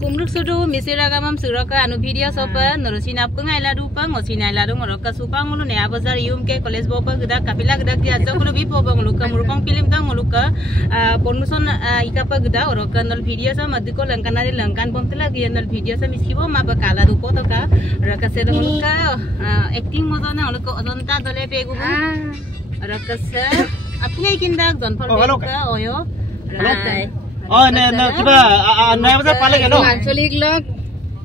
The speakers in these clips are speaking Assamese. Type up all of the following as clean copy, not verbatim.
kumruk sudu misiragamam suraka anu video sopa norosina pengaila dupa ngosina ila dong oroka supang ngulu ne abazar yum ke college bopa geda kapila geda dia jokulu bi poba ngulu ka murpong film dang ngulu ka promotion ikapa geda oroka nol video sa madiko langkana de langkan bom tela gi nol video sa miskibo ma ba kala dupo to ka oroka se ngulu ka acting mo na ngulu ko odonta dole pegu oroka se apngai kindak donpol ka oyo Oh, na kiba naya bazar pala gelo. আঞ্চলিক লগ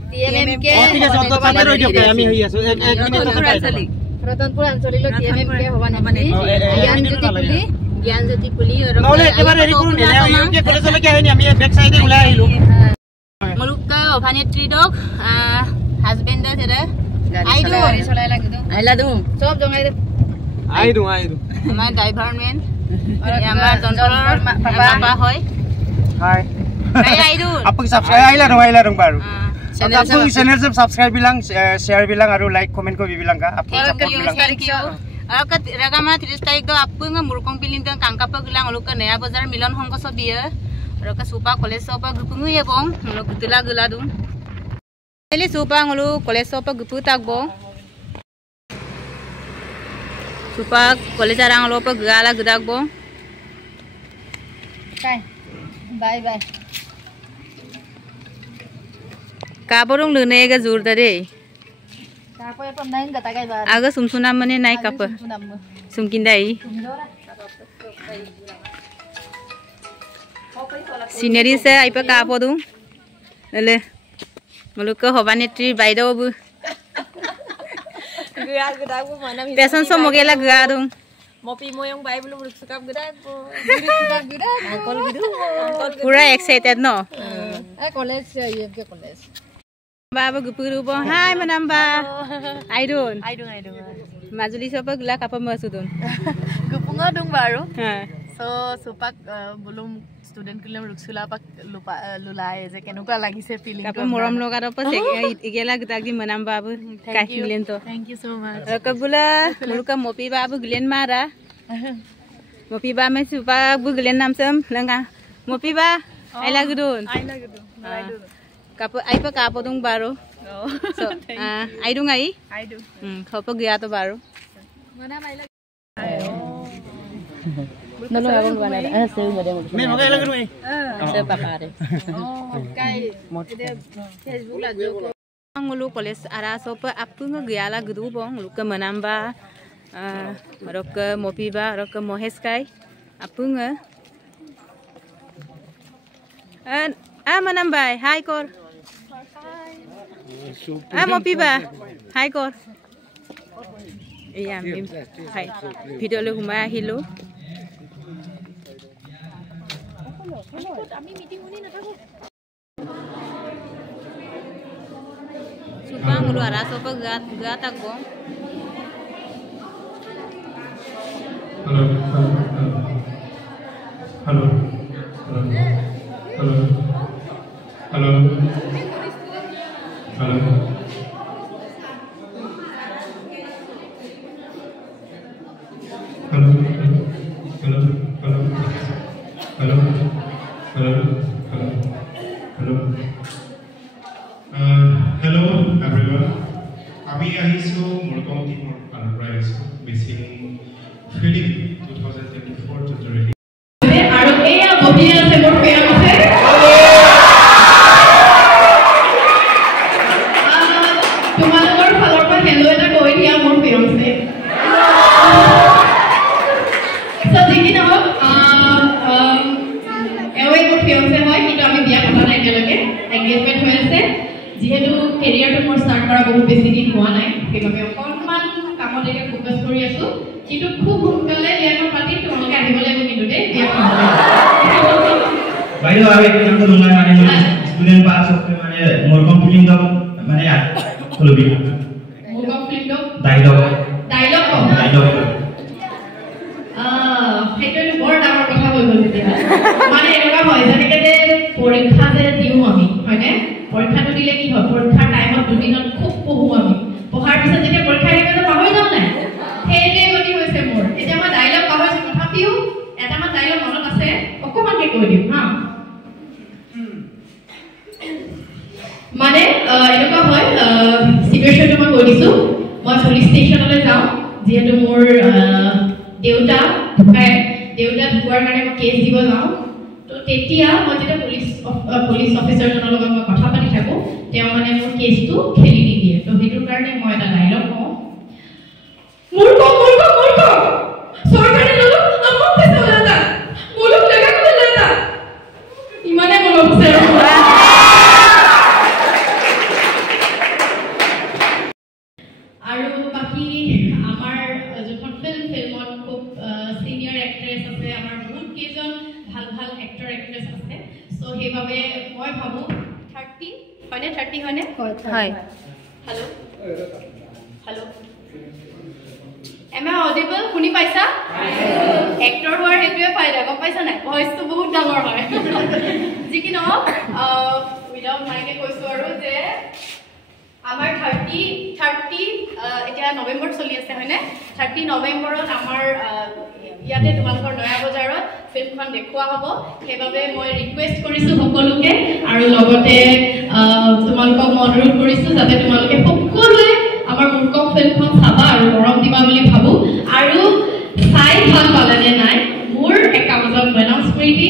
টিএমএম কে ঠিক আছে অত পাতে রই দিও আমি হই আছো 1 মিনিট কথা আঞ্চলিক রতনপুর আঞ্চলিক লগ টিএমএম কে হবানে জ্ঞানজ্যোতি পুলি নলে এবারে রেডি করুন না ইউ কে কলেজ লাগে হয়নি আমি ব্যাক সাইডে উলাই আইলো মুলুকা অভানেত্রী ডক হাজবেন্ড তেরে গাড়ি চলাই লাগিদু আইলা দু সব জমাই দে আইদু আমার ড্রাইভার মেন আমার জনপলৰ পাপা হয় Hai. Aidu. Apa subscribe aila dong baru. Aku channel subscribe bilang, share bilang, aru like, comment ko bilang ka. Apa support bilang. Thank you. Akat ragama 30 tarik do apu nga murkong pilin dang kangka pa bilang uluka naya bazar milon hongko so biya. Raka supa college sopa gupungu ye bong, ngulu gutula gula dum. Eli supa ngulu college sopa gupu tak bong. Supa college arang lo pa gala gudak bong. Kai. Bye bye. Kaporong lune ga zur dare. Kapoy pam nang gata kai ba. Aga sumsuna mane nai kap. Sumkindai. Scenery se aipa kapodu. Ele. Muluk hobanetri baido bu. Gua gada bu mana mi. Pesan so mogela gadung. Mopi moyong bai belum sukap gada bu. Gida. Angkol gitu. Pura excited no. College UMK college. Baba gupuru bo. Hai manamba. Aidun. Aidung. Majuli sopa gula kapa masudun. Gupunga dong baru. Ha. So supak belum student kuliah ruksula pak lupa lulai je kenuka lagi se feeling Kapa moram loga ro pas igela gita gi manamba bu. Kahilen to. Thank you so much. Kabula muruka mopi babu gulen mara. Mopi ba me supa bu gulen nam sam langa. Mopi ba ai lagudun. Kapa ai pa kapo dung baru. So ai dung ai? I do. Kapa gya to baru. Mana mai lag. No abang gana. Seu ngade mo. Me magai lagi ni. Seu pakare. Kai. Ide Facebook la joko. Ngulu college ara sopa apunga gyala gudu bong luka manamba roka mopiba roka mohes kai apunga manamba hi kor mopiba hi kor iya mim hai video le huma hilo আমি মিটিং উনি না থাকো Supang ngulu ara sopa gatak bong. Hello. Hello everyone. Abi ahiso Murkong Timor Enterprise Missing Feeling 2024 tutorial. Aru eya bobina se mor peya ase. Tumalor falor pa hello eta koi dia mor peya ase. So dikin ho eoi mor peya ase hoy kintu ami biya kotha nai ekelage engagement hoy ase. যেহেতু কেৰিয়াৰটো মোৰ ষ্টাৰ্ট কৰা বহুত বেছি দিন হোৱা নাই সেইবাবে অকণমান কামত এতিয়া ফোকাছ কৰি আছো কিন্তু খুব সোনকালে বিয়াখন পাতি তোমালোকে আহিব লাগিব কিন্তু দেই বিয়াখন বাইদেউ আৰু একদম নহয় মানে ষ্টুডেন্ট পাছ হতে মানে মোৰ কমপ্লিট মানে খুলবি মোৰ কমপ্লিট ডাইলগ সেইটো বৰ ডাঙৰ কথা হৈ গ'ল তেতিয়া মানে এনেকুৱা হয় যেনেকৈ যে পৰীক্ষা যে দিওঁ আমি হয়নে পৰীক্ষাটো দিলে কি হয় পৰীক্ষাৰ টাইমত দুদিনত খুব পঢ়ো আমি পঢ়াৰ পিছত যেতিয়া পৰীক্ষা দিব তো পাহৰি যাওঁ নাই সেইটোৱে গতি হৈছে মোৰ এতিয়া মই ডাইলগ পাহৰিছোঁ তথাপিও এটামান ডাইলগ মনত আছে অকণমানকৈ কৈ দিম হা এনেকুৱা হয় চিটুৱেশ্যনটো মই কৈ দিছোঁ মই পুলিচ ষ্টেচনলৈ যাওঁ যিহেতু মোৰ দেউতা ঢুকোৱাৰ কাৰণে মই কেছ দিব যাওঁ তো তেতিয়া মই যেতিয়া পুলিচ অফিচাৰজনৰ লগত মই কথা পাতি থাকোঁ তেওঁ মানে মোৰ কেছটো খেলি নিদিয়ে তো সেইটোৰ কাৰণে মই এটা ডাইলগ কওঁ মূৰ্খ চৰকাৰে লোক আমাক পইচা ওলাতা মুলুক লেগা কৰে লেতা ইমানে মন আছে আৰু বাকি আমাৰ যখন ফিল্মত খুব সিনিয়ৰ এক্ট্ৰেছ আছে আমাৰ বহুত কেইজন ভাল এক্টৰ এক্ট্ৰেছ আছে সো সেইভাবে মই ভাবো 30 হয়নে 30 হয়নে হয় hello Am I audible? Kuni paisa? Actor hoar hetuye faida gom paisa nai voice to bahut damor hoy jikino without maike koisu aru je amar 30 etia November choli ase hoine 30 November ot amar ইয়াতে তোমালকৰ নয়া বজাৰত ফিল্মখন দেখুৱা হ'ব হেবাবে মই ৰিকুৱেষ্ট কৰিছো সকলোকে আৰু লগতে তোমালকক অনুৰোধ কৰিছো যাতে তোমালকে সকলোৱে আমাৰ মূৰ্খ ফিল্মখন চাবা আৰু মৰম দিবা বুলি ভাবো আৰু চাই ভাল পালেনে নাই মোৰ একাউণ্টত বনাম স্মৃতি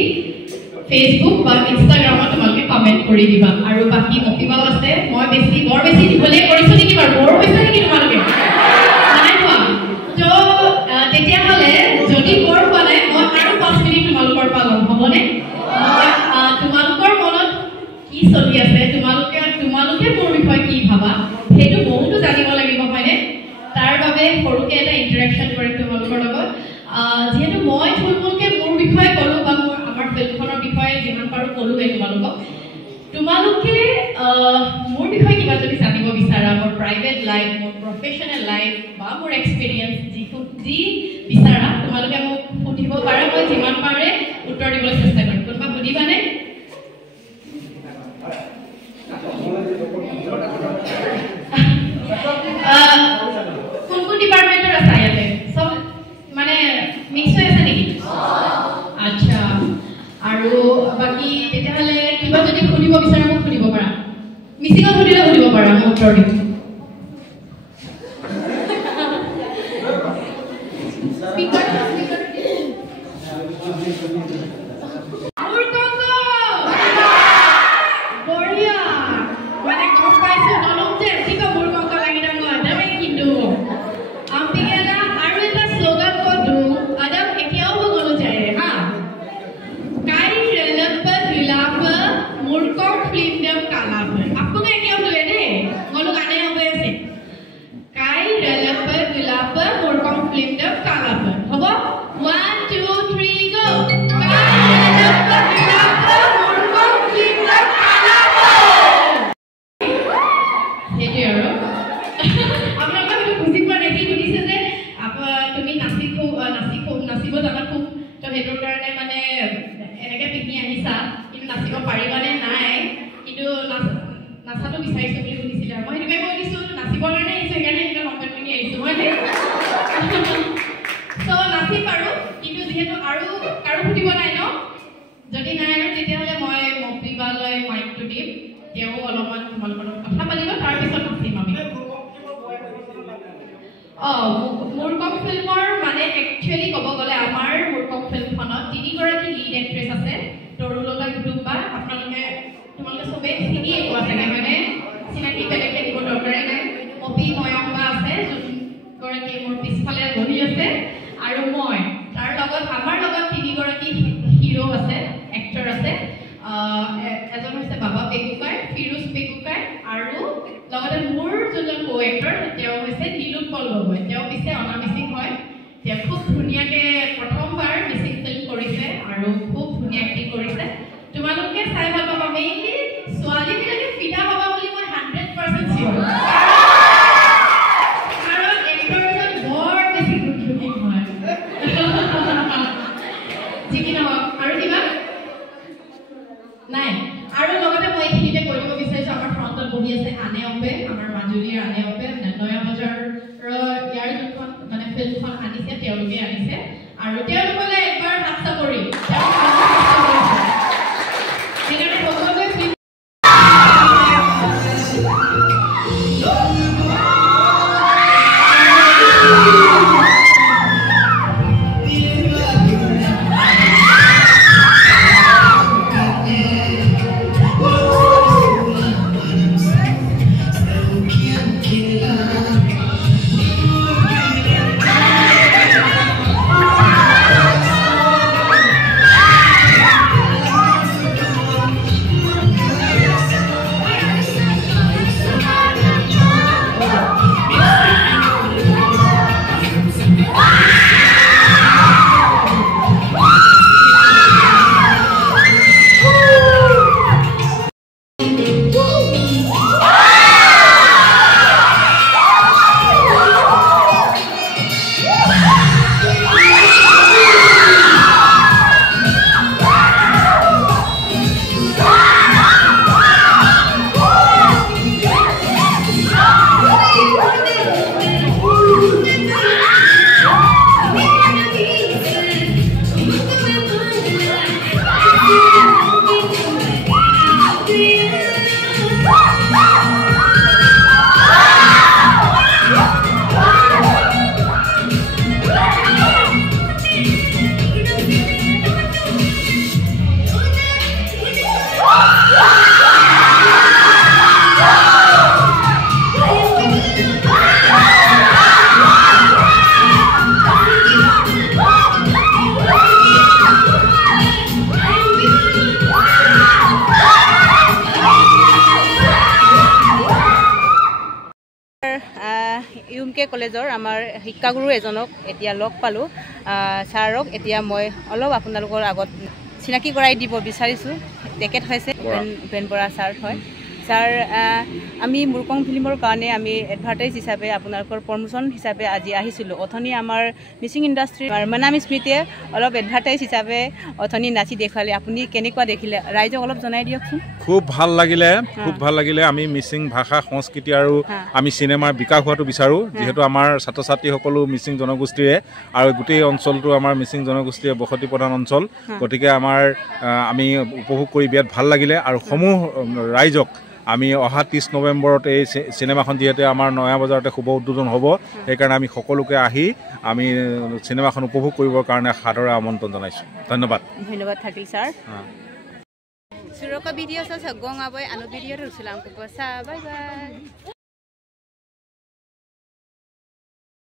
ফেসবুক বা ইনষ্টাগ্ৰামত তোমালকে কমেন্ট কৰি দিবা আৰু বাকি মতিবাও আছে মই বৰ বেছি দিবলে কৰিছো নেকি বাৰু বৰ হৈছে নেকি তোমালকে নাই কোৱা তো তেতিয়া হলে যদি বৰ পালে মই আৰু 5 মিনিট তোমালোকৰ পালম হ'বনে তোমালোকৰ মনত কি চলি আছে তোমালোকে মোৰ বিষয়ে কি ভাবা হেতু বহুতো জানিব লাগিব হয়নে তাৰ বাবে সৰুকে এটা ইন্টাৰেকশন কৰিম তোমালোকৰ লগত যেহেতু মই ফুলমুলকে মোৰ বিষয়ে কলো বা আমাৰ ফিল্মখনৰ বিষয়ে যিমান পাৰো কলো তোমালোকে মোৰ বিষয়ে কিবা যদি জানিব বিচাৰা মোৰ প্ৰাইভেট লাইফ মোৰ প্ৰফেশনাল লাইফ বা মোৰ এক্সপেৰিয়েন্স যি বিচাৰা তোমালোকে মোক সুধিব পাৰা মই যিমান পাৰে উত্তৰ দিবলৈ চেষ্টা কৰিম কোনবা সুধিবানে কোন ডিপাৰ্টমেন্টৰ আছে ইয়াতে সব মানে মিক্স হৈ আছে নেকি আচ্ছা আৰু বাকি তেতিয়াহলে কিবা যদি সুধিব বিচাৰা মোক সুধিব পাৰা মিছিঙত সুধিলে সুধিব পাৰা মই উত্তৰ দিম মূৰ্খ ফিল্মৰ মানে একচুয়ালি কব গলে আমাৰ মূৰ্খ ফিল্মখনত তিনিগৰাকী লিড এক্ট্ৰেছ আছে তৰুলতা কুটুম্বা তোমালোকে সবে চিনিয়ে পোৱা চাগে মানে চিনাকি বেলেগে দিব দৰকাৰে নাই মপি ময়ংবা আছে যোনগৰাকী মোৰ পিছফালে বহি আছে আৰু মই তাৰ লগত আমাৰ লগত তিনিগৰাকী হিৰো আছে এক্টৰ আছে এজন হৈছে বাবা পেগুকাই ফিৰোজ পেগুকাই আৰু লগতে মোৰ যোনজন কো এক্টৰ তেওঁ হৈছে নীলোৎপল গগৈ তেওঁ পিছে অনামিছিং হয় তেওঁ খুব ধুনীয়াকে প্ৰথমবাৰ মিছিং ফিল্ম কৰিছে আৰু খুব ধুনীয়া এক্টিং কৰিছে তোমালোকে চাই ভাল পাবা মেইনলি ছোৱালীবিলাকে ফিদা হবা বুলি মই 100% চিয়ৰ কাৰণ এক্টৰজন বৰ বেছি গুড লুকিং হয় ঠিক নহয় আৰু কিবা নাই আৰু লগতে মই এইখিনিতে কৈ দিব বিচাৰিছো আমাৰ ফ্ৰণ্টত বহি আছে আনে অপে আমাৰ মাজুলীৰ আনে অপে নয়া বজাৰৰ ইয়াৰ যোনখন মানে ফিল্মখন আনিছে তেওঁলোকে আনিছে আৰু তেওঁলোকলে একবাৰ হাত চাপৰি UMK কলেজৰ আমাৰ শিক্ষাগুৰু এজনক এতিয়া লগ পালোঁ ছাৰক এতিয়া মই অলপ আপোনালোকৰ আগত চিনাকি কৰাই দিব বিচাৰিছোঁ তেখেত হৈছে উপেন বৰা ছাৰ হয় ছাৰ আমি মুৰকং ফিল্মৰ কাৰণে আমি এডভাৰটাইজ হিচাপে আপোনালোকৰ প্ৰমোশ্যন হিচাপে আজি আহিছিলোঁ অথনি আমাৰ মিচিং ইণ্ডাষ্ট্ৰী মনামী স্মৃতিয়ে অলপ এডভাৰটাইজ হিচাপে অথনি নাচি দেখুৱালে আপুনি কেনেকুৱা দেখিলে ৰাইজক অলপ জনাই দিয়কচোন খুব ভাল লাগিলে আমি মিচিং ভাষা সংস্কৃতি আৰু আমি চিনেমাৰ বিকাশ হোৱাটো বিচাৰোঁ যিহেতু আমাৰ ছাত্ৰ ছাত্ৰীসকলো মিচিং জনগোষ্ঠীৰে আৰু গোটেই অঞ্চলটো আমাৰ মিচিং জনগোষ্ঠীৰে বসতি প্ৰধান অঞ্চল গতিকে আমাৰ আমি উপভোগ কৰি বিৰাট ভাল লাগিলে আৰু সমূহ ৰাইজক আমি অহা 30 নৱেম্বৰত এই চিনেমাখন যিহেতু আমাৰ নয়া বজাৰতে শুভ উদ্বোধন হ'ব সেইকাৰণে আমি সকলোকে আহি আমি চিনেমাখন উপভোগ কৰিবৰ কাৰণে সাদৰে আমন্ত্ৰণ জনাইছোঁ ধন্যবাদ থাকিল ছাৰ সুৰকা ভিডিঅ' চাওক গং আবৈ আনো ভিডিঅ' ৰুছিলাম বাই বাই